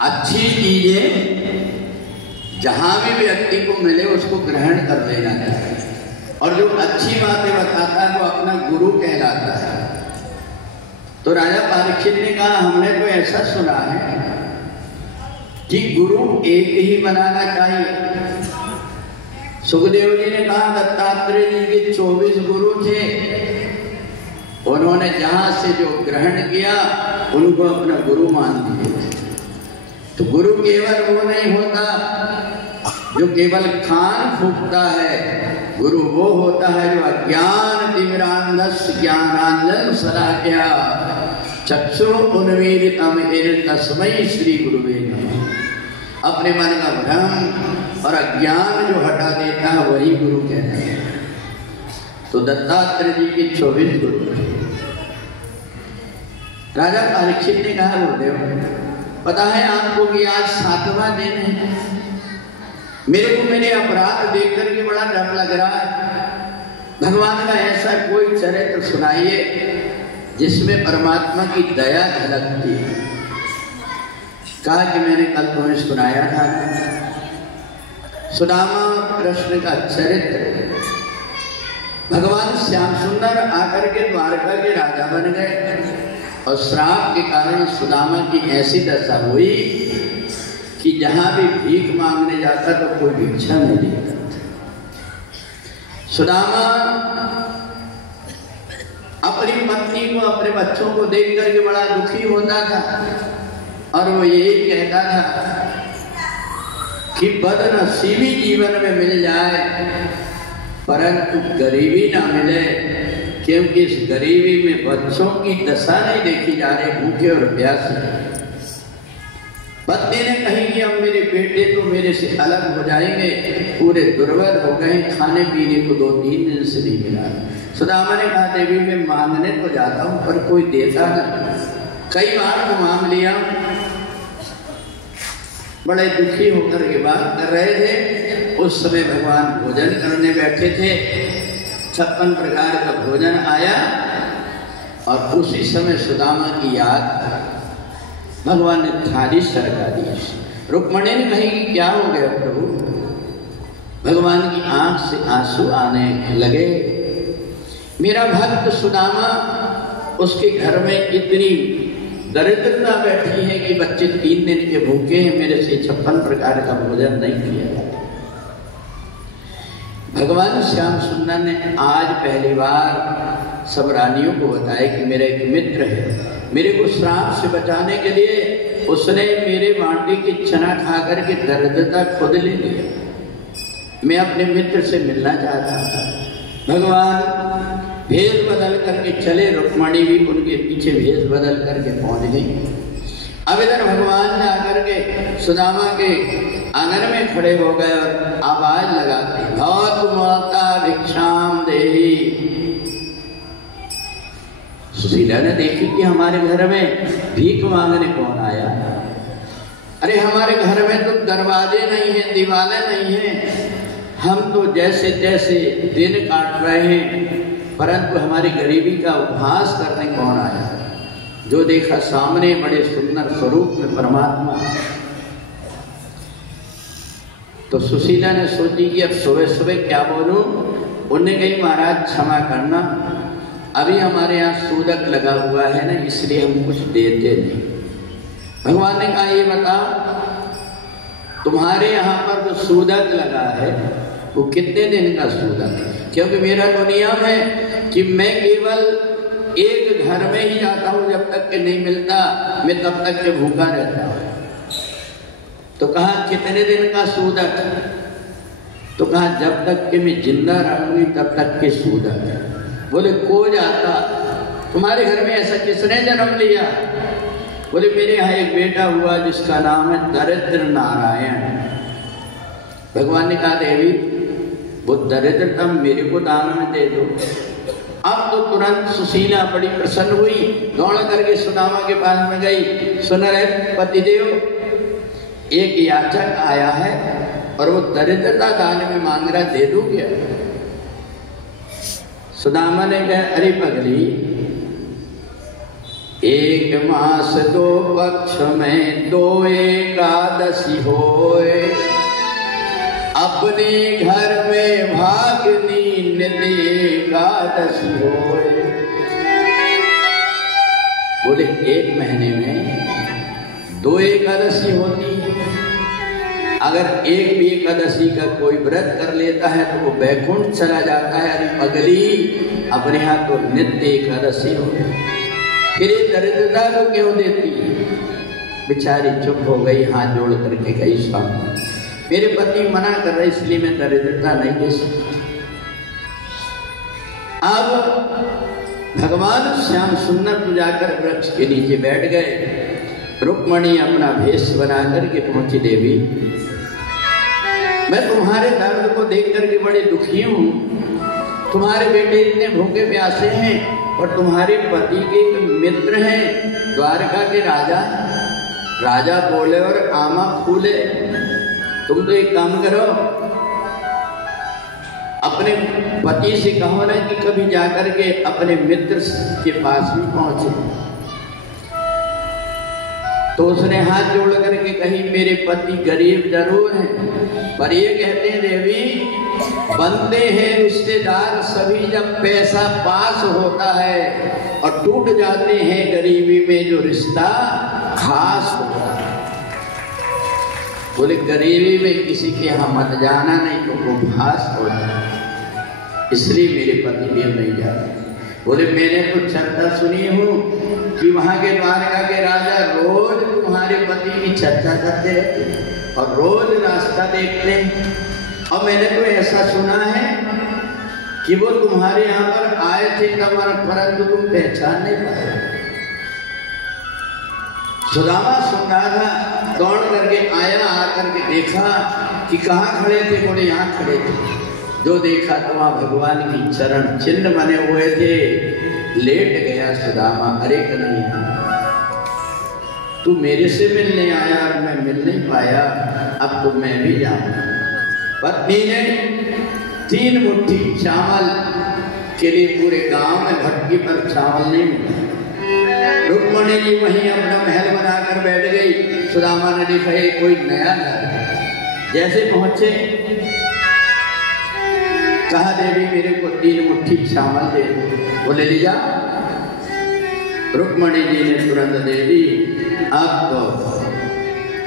अच्छी चीजें जहां भी व्यक्ति को मिले उसको ग्रहण कर लेना चाहिए, और जो अच्छी बातें बताता है वो अपना गुरु कहलाता है। तो राजा परीक्षित ने कहा, हमने तो ऐसा सुना है कि गुरु एक ही बनाना चाहिए। सुखदेव जी ने कहा, दत्तात्रेय जी के 24 गुरु थे, उन्होंने जहां से जो ग्रहण किया उनको अपना गुरु मान दिया। तो गुरु केवल वो नहीं होता जो केवल खान फूंकता है, गुरु वो होता है जो अज्ञान तिमिरांधस्य ज्ञानांजन शलाकया चक्षु उन्मीलितम येन तस्मै श्री गुरुवे नमः। अपने मन का भ्रम और अज्ञान जो हटा देता है वही गुरु कहते हैं। तो दत्तात्रेय जी के 24 गुरु। राजा परीक्षित ने कहा, गुरुदेव पता है आपको कि आज 7वां दिन है, मेरे को मेरे अपराध देख करके बड़ा डर लग रहा है। भगवान का ऐसा कोई चरित्र सुनाइए जिसमें परमात्मा की दया झलकती है। कहा कि मैंने कल तुम्हें सुनाया था सुदामा कृष्ण का चरित्र। भगवान श्याम सुंदर आकर के द्वारका के राजा बन गए, और श्राप के कारण सुदामा की ऐसी दशा हुई कि जहां भी भीख मांगने जाता तो कोई भिक्षा नहीं देता। सुदामा अपनी पत्नी को, अपने बच्चों को देख करके बड़ा दुखी होता था, और वो यही कहता था कि बदनसीबी जीवन में मिल जाए परंतु गरीबी ना मिले, क्योंकि इस गरीबी में बच्चों की दशा नहीं देखी जा रही, भूखे और प्यासे। पत्नी ने कही कि अब मेरे बेटे तो मेरे से अलग हो जाएंगे, पूरे दुर्बल हो गए, खाने पीने को 2-3 दिन से नहीं मिला। सुदामा ने कहा, देवी मैं मांगने तो जाता हूं पर कोई देता नहीं, कई बार तो मांग लिया। बड़े दुखी होकर के बात कर रहे थे। उस समय भगवान भोजन करने बैठे थे, 56 प्रकार का भोजन आया, और उसी समय सुदामा की याद भगवान ने थाली सरका दी। रुक्मणी ने कही कि क्या हो गया प्रभु? भगवान की आंख से आंसू आने लगे। मेरा भक्त सुदामा, उसके घर में इतनी दरिद्रता बैठी है कि बच्चे 3 दिन के भूखे हैं, मेरे से 56 प्रकार का भोजन नहीं किया जाता। भगवान श्याम सुंदर ने आज पहली बार सब रानियों को बताया कि मेरा एक मित्र है, मेरे को श्राप से बचाने के लिए उसने मेरे बाटी की चना खा करके दरिद्रता खुद ले लिया। मैं अपने मित्र से मिलना चाहता था। भगवान भेष बदल करके चले, रुक्मणी भी उनके पीछे भेष बदल करके पहुंच गई। अब इधर भगवान जाकर के सुदामा के आंगन में खड़े हो गए और आवाज लगाते, भवतु माता भिक्षाम देहि। सुशीला ने देखी कि हमारे घर में भीख मांगने कौन आया। अरे हमारे घर में तो दरवाजे नहीं हैं, दीवारें नहीं हैं, हम तो जैसे जैसे दिन काट रहे हैं, परंतु हमारी गरीबी का उपहास करने कौन आया। जो देखा सामने बड़े सुंदर स्वरूप में परमात्मा। तो सुशीला ने सोची कि अब सुबह सुबह क्या बोलूं। उन्होंने कही, महाराज क्षमा करना, अभी हमारे यहाँ सूदक लगा हुआ है ना, इसलिए हम कुछ देते नहीं। भगवान ने कहा, ये बताओ तुम्हारे यहाँ पर जो सूदक लगा है वो कितने दिन का सूदक है? क्योंकि मेरा तो नियम है कि मैं केवल एक घर में ही जाता हूँ, जब तक के नहीं मिलता मैं तब तक के भूखा रहता हूँ। तो कहा कितने दिन का सूदक? तो कहा जब तक के मैं जिंदा रहूंगी तब तक के सूदक है। बोले को जाता, तुम्हारे घर में ऐसा किसने जन्म लिया? बोले मेरे यहाँ एक बेटा हुआ जिसका नाम है दरिद्र नारायण। भगवान ने कहा, देवी वो दरिद्रता मेरे को दान में दे दो। अब तो तुरंत सुशीला बड़ी प्रसन्न हुई, दौड़ करके सुदामा के पास में गई। सुन रहे पतिदेव, एक याचक आया है और वो दरिद्रता दान में मांग रहा, दे दो क्या? सुदामा ने कहा, अरे पगली एक मास दो पक्ष में दो एकादशी होए, अपने घर में भागनी निधि एकादशी होए। बोले एक महीने में दो एकादशी होती है। अगर एक भी एकादशी का कोई व्रत कर लेता है तो वो वैकुंठ चला जाता है। अरे पगली, अपने यहाँ तो नित्य एकादशी हो गई, फिर ये दरिद्रता को क्यों देती है? बेचारी चुप हो गई, हाथ जोड़ करके कही स्वामी मेरे पति मना कर रहे इसलिए मैं दरिद्रता नहीं दे सकती। अब भगवान श्याम सुंदर तो जाकर वृक्ष के नीचे बैठ गए। रुक्मणी अपना भेष बना करके पहुंची, देवी मैं तुम्हारे दर्द को देख करके बड़े दुखी हूं। तुम्हारे बेटे इतने भूखे प्यासे हैं और तुम्हारे पति के मित्र हैं द्वारका के राजा। राजा बोले और आमा फूले, तुम तो एक काम करो, अपने पति से कहो ना कि कभी जाकर के अपने मित्र के पास भी पहुंचे। तो उसने हाथ जोड़ करके कही मेरे पति गरीब जरूर हैं, पर ये कहते हैं देवी बनते हैं रिश्तेदार सभी जब पैसा पास होता है, और टूट जाते हैं गरीबी में जो रिश्ता खास होता है। बोले गरीबी में किसी के यहाँ मत जाना, नहीं तो वो भास हो जाए, इसलिए मेरे पति देव नहीं जाते। बोले मैंने तो चर्चा सुनी हूँ कि वहां के द्वारका के राजा रोज तुम्हारे पति की चर्चा करते रहते और रोज रास्ता देखते हैं, और मैंने तो ऐसा सुना है कि वो तुम्हारे यहाँ पर आए थे तब, परंतु तुम पहचान नहीं पाए। सुदामा सुन रहा था, दौड़ करके आया, आकर के देखा कि कहाँ खड़े थे। बोले यहाँ खड़े थे। जो देखा तो वहां भगवान की चरण चिन्ह बने हुए थे। लेट गया सुदामा, अरे कन्हैया तू मेरे से मिलने आया और मैं मिल नहीं पाया, अब तो मैं भी जाऊंगा। पत्नी ने 3 मुट्ठी चावल के लिए पूरे गांव में भटकी, पर चावल नहीं मिला। रुक्मणी जी वहीं अपना महल बनाकर बैठ गई। सुदामा ने देखा ये कोई नया घर है। जैसे पहुंचे कहा देवी मेरे को 3 मुट्ठी चावल दे दो। बोले ले जा। रुक्मणी जी ने तुरंत दे दी। अब तो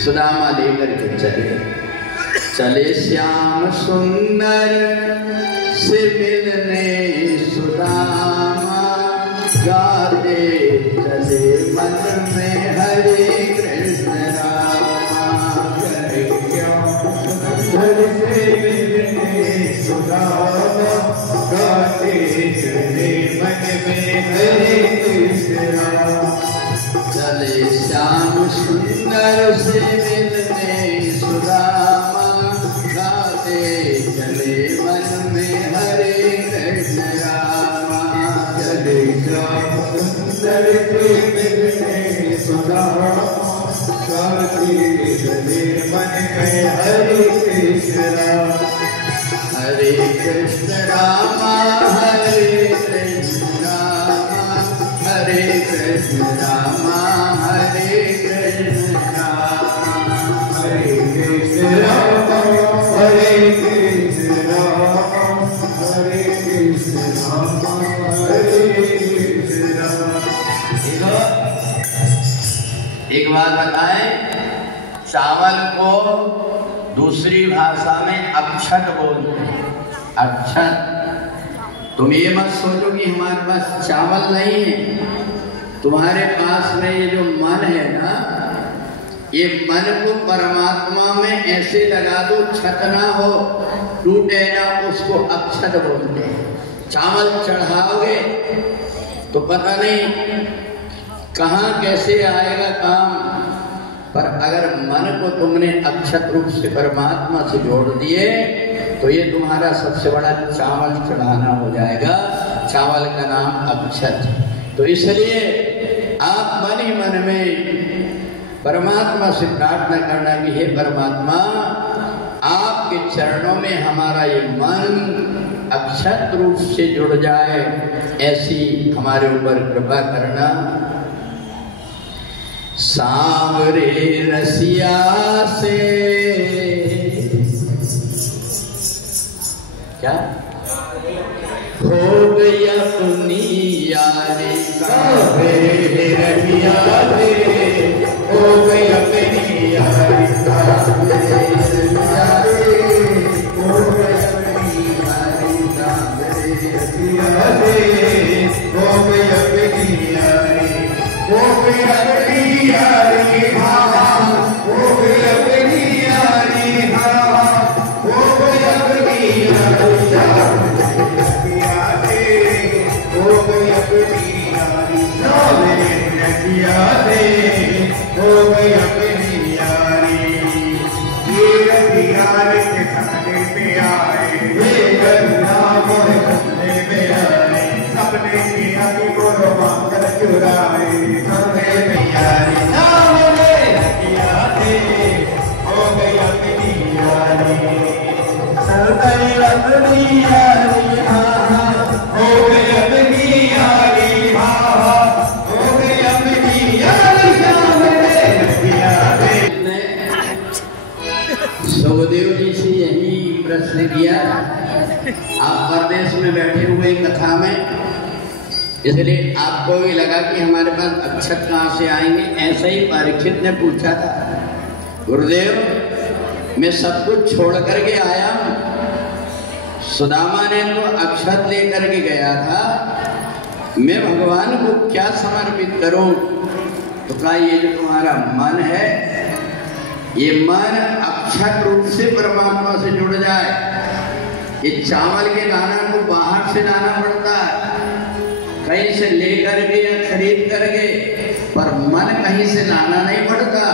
सुदामा लेकर के चले श्याम सुंदर से मिलने सुदामा, गाते चले मन में हरे कृष्ण रामा। सुदामा गाते चले मन में हरे कृष्ण राम। चले श्याम सुंदर से मिलने सुदामा, गाते चले मन में हरे कृष्ण रामा। चले श्याम सुंदर से मिलने सुदामा, गाते चले मन में हरे कृष्ण राम। हरे कृष्ण रामा हरे कृष्ण रामा, हरे कृष्ण रामा हरे कृष्ण रामा। हरे कृष्ण रामा हरे कृष्ण रामा, हरे कृष्ण रामा हरे कृष्ण रामा। एक बात बताएं, चावल को दूसरी भाषा में अक्षत बोलते हैं। अक्षत। तुम ये मत सोचो कि हमारे पास चावल नहीं है। तुम्हारे पास में ये जो मन है ना, ये मन को परमात्मा में ऐसे लगा दो छत ना हो, टूटे ना, उसको अक्षत बोलते हैं। चावल चढ़ाओगे तो पता नहीं कहाँ कैसे आएगा काम, पर अगर मन को तुमने अक्षत रूप से परमात्मा से जोड़ दिए तो ये तुम्हारा सबसे बड़ा चावल चढ़ाना हो जाएगा। चावल का नाम अक्षत। तो इसलिए आप मन ही मन में परमात्मा से प्रार्थना करना कि हे परमात्मा, आपके चरणों में हमारा ये मन अक्षत रूप से जुड़ जाए, ऐसी हमारे ऊपर कृपा करना। सांवरे रसिया से क्या हो गई अपनी यारी, सांवरे रसिया से हो गई अपनी यारी, सांवरे रसिया से हो गई अपनी यारी, सांवरे रसिया से हो गई अपनी यारी, हो गई अपनी यारी, हाँ हो गई अपनी यारी, हाँ हो गई अपनी यारी, रसिया से हो गई अपनी यारी, सांवरे रसिया से हो गई अपनी यारी। ये रसिया के सपने में आए, ये रसिया मोरे सपने में आए, सपने की आगे को रोमांचर चुराए, सपने में यारी, सांवरे रसिया से हो गई अपनी यारी, सांवरे अपनी यारी, हाँ हाँ हो गई अपनी यारी, हाँ हो गई अपनी यारी, सांवरे रसिया से। सुखदेव जी से यही प्रश्न किया, आप परदेश में बैठे हुए कथा में, इसलिए आपको भी लगा कि हमारे पास अक्षत कहाँ से आएंगे। ऐसा ही परीक्षित ने पूछा था, गुरुदेव मैं सब कुछ छोड़ करके आया हूँ, सुदामा ने तो अक्षत लेकर के गया था, मैं भगवान को क्या समर्पित करूं? तो कहा ये जो तुम्हारा मन है, ये मन अक्षत रूप से परमात्मा से जुड़ जाए। ये चावल के दाना को बाहर से लाना पड़ता है, कहीं से लेकर के या खरीद करके, पर मन कहीं से लाना नहीं पड़ता।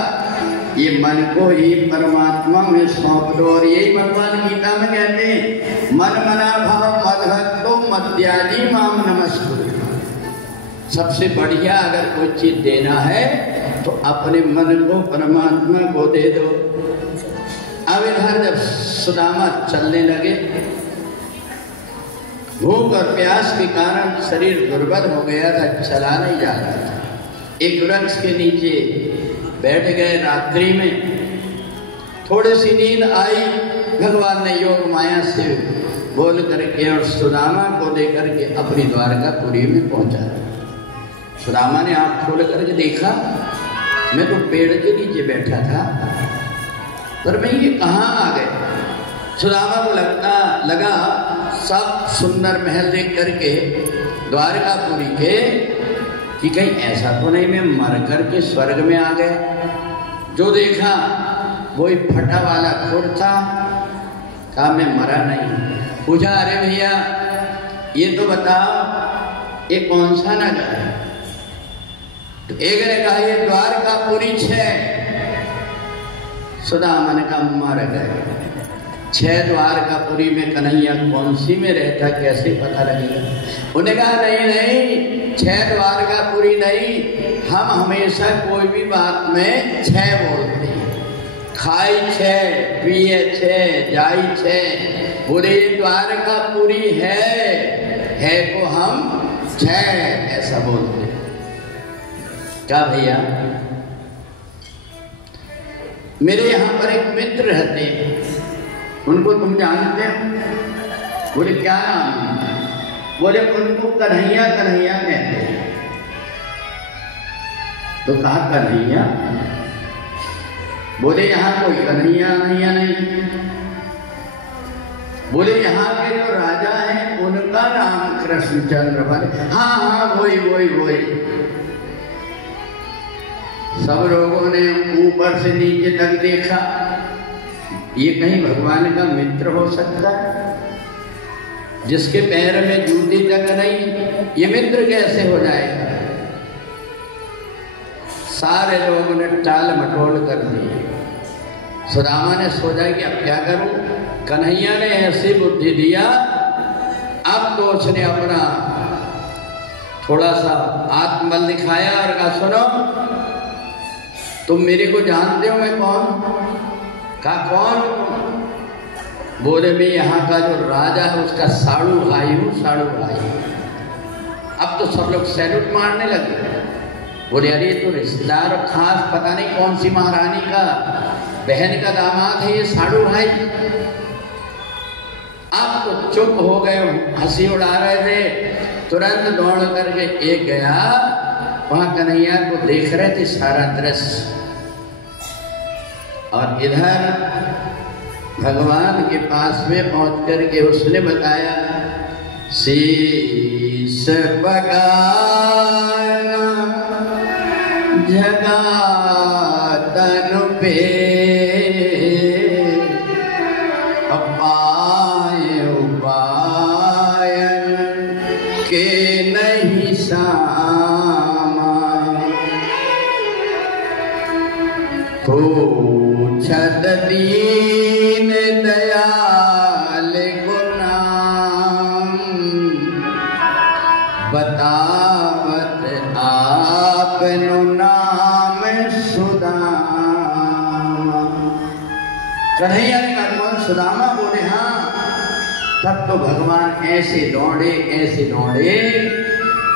ये मन को ही परमात्मा में सौंप दो। और यही भगवान गीता में कहते हैं, मन मना भाव मद्भक्तो मद्याजी माम नमस्कुरु। सबसे बढ़िया अगर कोई चीज देना है तो अपने मन को परमात्मा को दे दो। अब इधर जब सुदामा चलने लगे, भूख और प्यास के कारण शरीर दुर्बल हो गया था, चला नहीं जा रहा था। एक वृक्ष के नीचे बैठ गए रात्रि में, थोड़ी सी नींद आई, भगवान ने योग माया से बोल करके और सुदामा को लेकर के अपनी द्वारकापुरी में पहुंचा। सुदामा ने आँख खोल करके देखा, मैं तो पेड़ के नीचे बैठा था, पर मैं ये कहाँ आ गया। सुदामा को लगा सब सुंदर महल देख करके द्वारकापुरी के कि कहीं ऐसा तो नहीं मैं मर करके स्वर्ग में आ गया। जो देखा वही फटा वाला खुर था। कहा मैं मरा नहीं। पूछा अरे भैया ये तो बताओ ये कौन सा नगर है? तो एक ने कहा ये द्वारकापुरी 6। सुदामा ने कहा मर गए। 6 द्वारकापुरी में कन्हैया कौन सी में रहता कैसे पता लगेगा? उन्हें कहा नहीं नहीं 6 द्वारकापुरी नहीं, हम हमेशा कोई भी बात में 6 बोलते हैं। खाई 6, पिए 6, जाई 6, पूरे द्वारकापुरी है को हम 6 ऐसा बोलते हैं। क्या भैया मेरे यहाँ पर एक मित्र रहते हैं, उनको तुम जानते हो? बोले क्या नाम है? बोले उनको कन्हैया कन्हैया कहते हैं। तो कहा कन्हैया? बोले यहाँ कोई कन्हैया कन्हैया नहीं। बोले यहाँ के जो राजा हैं उनका नाम कृष्णचंद्र। बोले हाँ हाँ वही। सब लोगों ने ऊपर से नीचे तक देखा, ये कहीं भगवान का मित्र हो सकता है? जिसके पैर में जूती तक नहीं, ये मित्र कैसे हो जाएगा? सारे लोगों ने टाल मटोल कर दी। सुदामा ने सोचा कि अब क्या करूं? कन्हैया ने ऐसी बुद्धि दिया, अब तो उसने अपना थोड़ा सा आत्मबल दिखाया और कहा सुनो तुम मेरे को जानते हो मैं कौन? कहा कौन? बोले मैं यहाँ का जो राजा है उसका साड़ू भाई हूँ, साड़ू भाई। अब तो सब लोग सैल्यूट मारने लगे। बोले अरे तो रिश्तेदार खास पता नहीं कौन सी महारानी का बहन का दामाद है ये साड़ू भाई। आप तो चुप हो गए, हंसी उड़ा रहे थे। तुरंत दौड़ करके एक गया, वहां कन्हैया को देख रहे थे सारा दृश्य, और इधर भगवान के पास में पहुंच करके उसने बताया शीश बगाया जगा तनु पे अपाय उपाय के नहीं सामा पूछत दीन दयाल गुनाम बतावत आपनु नाम सुदामा। कन्हैया ने कहा सुदामा बोले हाँ। तब तो भगवान ऐसे दौड़े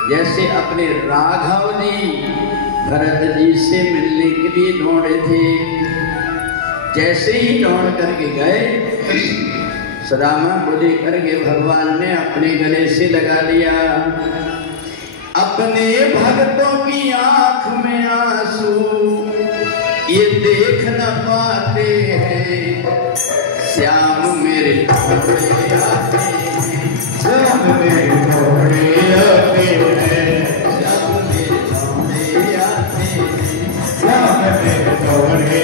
जैसे अपने राघव जी भरत जी से मिलने के लिए दौड़े थे। जैसे ही दौड़ करके गए सुदामा को लेकर के भगवान ने अपने गले से लगा लिया। अपने भक्तों की आंख में आंसू ये देख न पाते हैं, श्याम मेरे घोड़े आते हैं, श्याम मेरे घोड़े आते हैं, श्याम मेरे घोड़े आते हैं, श्याम मेरे घोड़े